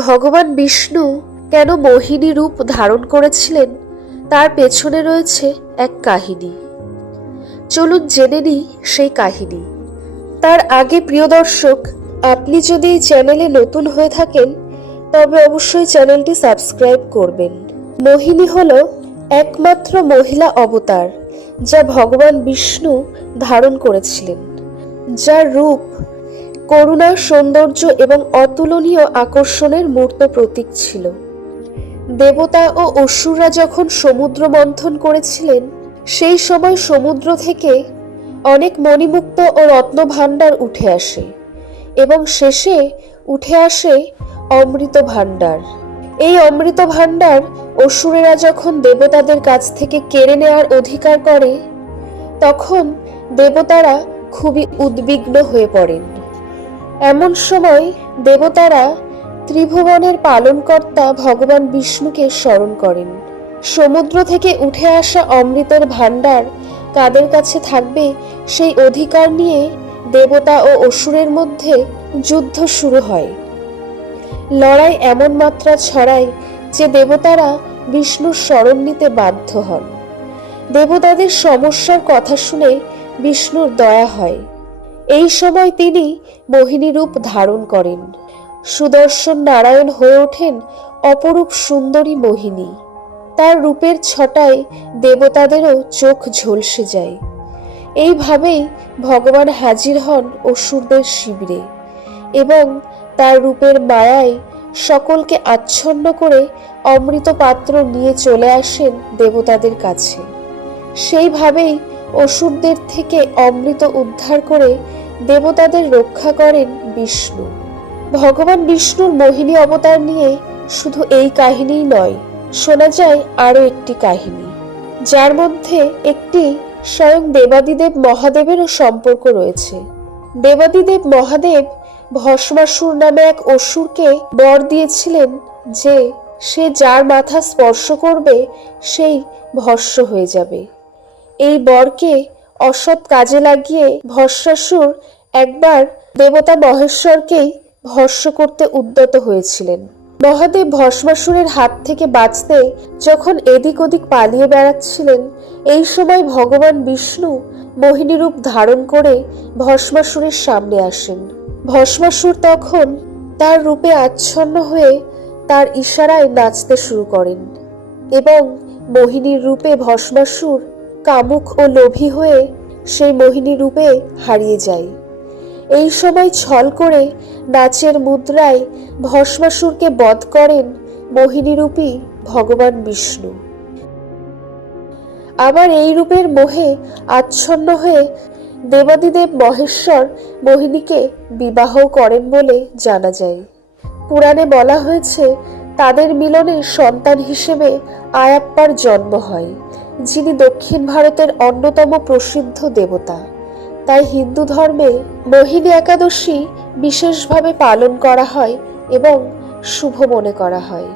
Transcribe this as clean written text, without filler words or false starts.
ভগবান বিষ্ণু কেন মোহিনী রূপ ধারণ করেছিলেন তার পেছনে রয়েছে এক কাহিনী। চলুন জেনে নিই সেই কাহিনী। তার আগে প্রিয় দর্শক, আপনি যদি এই চ্যানেলে নতুন হয়ে থাকেন তবে অবশ্যই চ্যানেলটি সাবস্ক্রাইব করবেন। মোহিনী হলো একমাত্র মহিলা অবতার যা ভগবান বিষ্ণু ধারণ করেছিলেন, যার রূপ করুণা, সৌন্দর্য এবং অতুলনীয় আকর্ষণের মূর্ত প্রতীক ছিল। দেবতা ও অসুররা যখন সমুদ্র মন্থন করেছিলেন, সেই সময় সমুদ্র থেকে অনেক মণিমুক্ত ও রত্নভাণ্ডার উঠে আসে এবং শেষে উঠে আসে অমৃত ভাণ্ডার। এই অমৃত ভাণ্ডার অসুরেরা যখন দেবতাদের কাছ থেকে কেড়ে নেওয়ার অধিকার করে, তখন দেবতারা খুবই উদ্বিগ্ন হয়ে পড়েন। এমন সময় দেবতারা ত্রিভুবনের পালনকর্তা ভগবান বিষ্ণুকে স্মরণ করেন। সমুদ্র থেকে উঠে আসা অমৃতের ভাণ্ডার কাদের কাছে থাকবে সেই অধিকার নিয়ে দেবতা ও অসুরের মধ্যে যুদ্ধ শুরু হয়। লড়াই এমন মাত্রা ছড়ায় যে দেবতারা বিষ্ণুর শরণ নিতে বাধ্য হন। দেবতাদের সমস্যার কথা শুনে বিষ্ণুর দয়া হয়। এই সময় তিনি মোহিনী রূপ ধারণ করেন। সুদর্শন নারায়ণ হয়ে ওঠেন অপরূপ সুন্দরী মোহিনী। তার রূপের ছটায় দেবতাদেরও চোখ ঝলসে যায়। এইভাবেই ভগবান হাজির হন অসুরদের শিবিরে এবং তার রূপের মায়ায় সকলকে আচ্ছন্ন করে অমৃত পাত্র নিয়ে চলে আসেন দেবতাদের কাছে। সেইভাবেই অসুরদের থেকে অমৃত উদ্ধার করে দেবতাদের রক্ষা করেন বিষ্ণু। ভগবান বিষ্ণুর মোহিনী অবতার নিয়ে শুধু এই কাহিনীই নয়, শোনা যায় আরও একটি কাহিনী, যার মধ্যে একটি স্বয়ং দেবাদিদেব মহাদেবেরও সম্পর্ক রয়েছে। দেবাদিদেব মহাদেব ভস্মাসুর নামে এক অসুরকে বর দিয়েছিলেন যে সে যার মাথা স্পর্শ করবে সেই ভস্ম হয়ে যাবে। এই বরকে অসৎ কাজে লাগিয়ে ভস্মাসুর একবার দেবতা মহেশ্বরকেই ভস্ম করতে উদ্যত হয়েছিলেন। মহাদেব ভস্মাসুরের হাত থেকে বাঁচতে যখন এদিক ওদিক পালিয়ে বেড়াচ্ছিলেন, এই সময় ভগবান বিষ্ণু মোহিনী রূপ ধারণ করে ভস্মাসুরের সামনে আসেন। ভস্মাসুর তখন তার রূপে আচ্ছন্ন হয়ে তার ইশারায় নাচতে শুরু করেন এবং মোহিনীর রূপে ভস্মাসুর কামুক ও লোভী হয়ে সেই মোহিনী রূপে হারিয়ে যায়। এই সময় ছল করে নাচের মুদ্রায় ভস্মাসুরকে বধ করেন মোহিনীরূপী ভগবান বিষ্ণু। আবার এই রূপের মোহে আচ্ছন্ন হয়ে দেবাদিদেব মহেশ্বর মোহিনীকে বিবাহ করেন বলে জানা যায়। পুরাণে বলা হয়েছে তাদের মিলনে সন্তান হিসেবে আয়াপ্পার জন্ম হয়, যিনি দক্ষিণ ভারতের অন্যতম প্রসিদ্ধ দেবতা। তাই হিন্দু ধর্মে মোহিনী একাদশী বিশেষভাবে পালন করা হয় এবং শুভ মনে করা হয়।